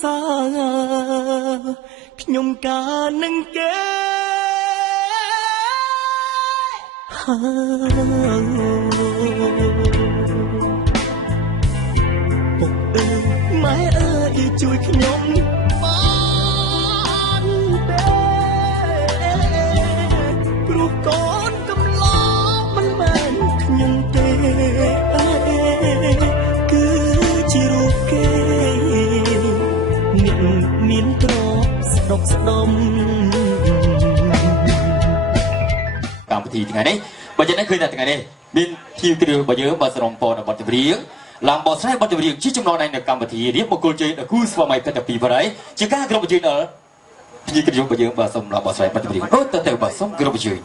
សារខ្ញុំការនឹងគេពុកអើយម៉ែអើយជួយខ្ញុំបានទេព្រោះកូនកំឡោមិនមែនខ្ញុំទេគឺជារូបគេអ្នកមានទ្រព្យស្ដុកស្ដំកម្មវិធីថ្ងៃនេះបើយ៉ាងណាឃើញថាថ្ងៃនេះមានធីមគ្រឿងរបស់យើងបើស្រមពរដល់បទចម្រៀងឡើងបោះស្រែបទចម្រៀងជាចំណងនៅកម្មវិធីរៀបមង្គលជ័យដល់គូស្វាមីភេទពីបរិយជាការគ្រប់ជ័យដល់ធីមគ្រឿងរបស់យើងបើសំឡើងបោះស្រែបទចម្រៀងអូទៅបើសុំគ្រប់ជ័យ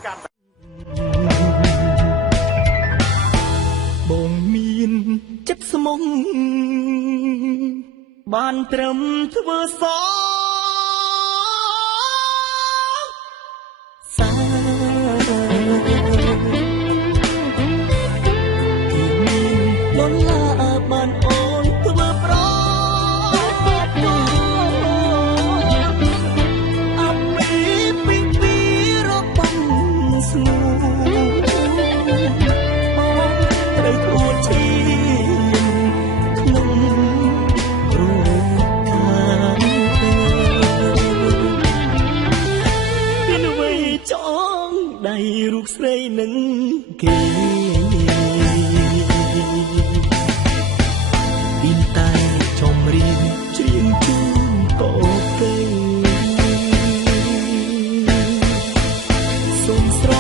បងមានចិត្តស្មុំបានត្រឹមធ្វើសសាទីមានលន់ឡាបានអូនធ្វើប្រអពីពីរបងស្នូបងត្រូវធ្វើជាក្នុងរូបខាងមានអ្វីចងដៃរូបស្រីនឹងគេពីតែចំរៀងច្រៀងជូនក៏គេសូមស្រ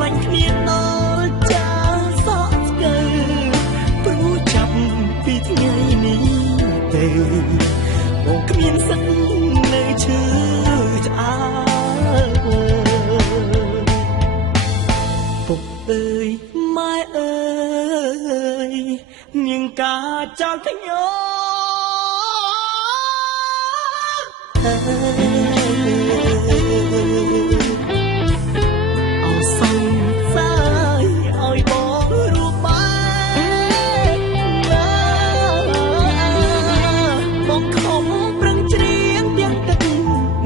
ឡាញ់គ្នាដល់ចាសក់ស្កើព្រោះចាប់ពីថ្ងៃនេះទៅបងគ្មានសិននៅឈឺឆ្អាពុកអើយម៉ែអើយនាងការចោលខ្ញុំអោសង្សារឲ្យបងរូបបែកណាបងខំប្រឹងច្រៀងទាំងទឹក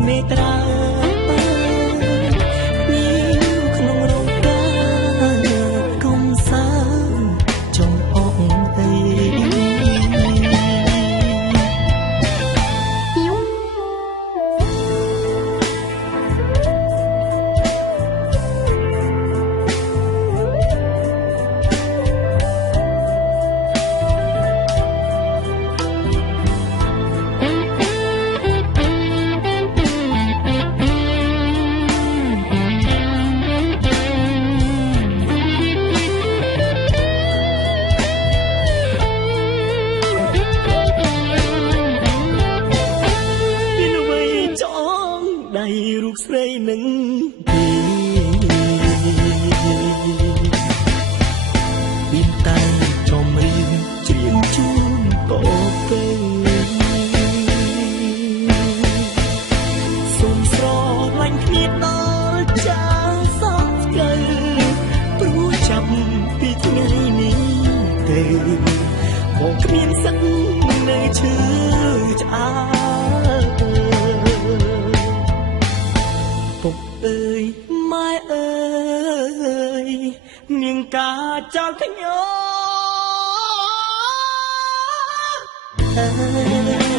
មេត្រាក្នុងរោងការកុំសាចង់អស់អីរូបស្រីនឹងគេមានតែចំរៀងច្រៀងជូនក៏ពេញសូមស្រឡាញ់គ្នាដល់ចាសក់ស្កើព្រោះចាប់ពីថ្ងៃនេះទៅបងគ្មានសិននៅឈឺឆ្អាពុកអើយម៉ែអើយនាងការចោលខ្ញុំ